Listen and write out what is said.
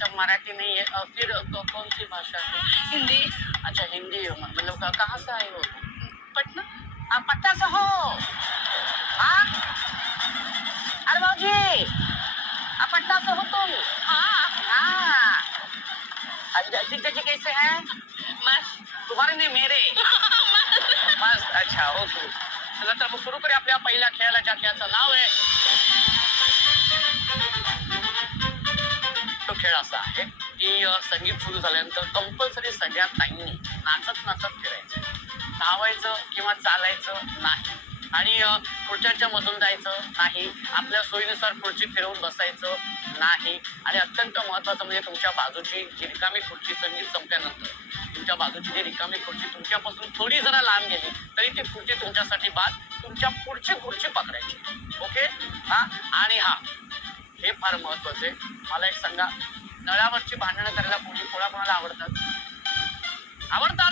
अच्छा मराठी नहीं है फिर कौन सी भाषा है? हिंदी। अच्छा हिंदी हो मतलब कहाँ से आए हो? पटना। आप पटना से हो? हाँ? अरे भाजी आप पटना से हो तुम? हाँ। हाँ। जीजा जी कैसे हैं? मस्त। तुम्हारे नहीं मेरे. मस्त अच्छा ओके. चला तर मग सुरू करूया आपल्या पहिल्या खेळाला ज्या खेळाचं नाव आहे. तो खेळ असा आहे की संगीत सुरू झाल्यानंतर कंपल्सरी सगळ्या ताईंनी नाचत नाचत फिरायचं, धावायचं किंवा चालायचं नाही आणि खुर्च्यांच्या मधून जायचं नाही, आपल्या सोयीनुसार खुर्ची फिरवून बसायचं नाही आणि अत्यंत महत्वाचं म्हणजे तुमच्या बाजूची जी रिकामी खुर्ची संगीत संपल्यानंतर तुमच्या बाजूची जी रिकामी खुर्ची तुमच्यापासून थोडी जरा लांब गेली तरी ती खुर्ची तुमच्यासाठी बाद, तुमच्या पुढची खुर्ची पकडायची. ओके हा आणि हा हे फार महत्वाचं आहे. मला एक सांगा, नळावरची भांडणं करायला कोणाकोणाला आवडतात? आवडतात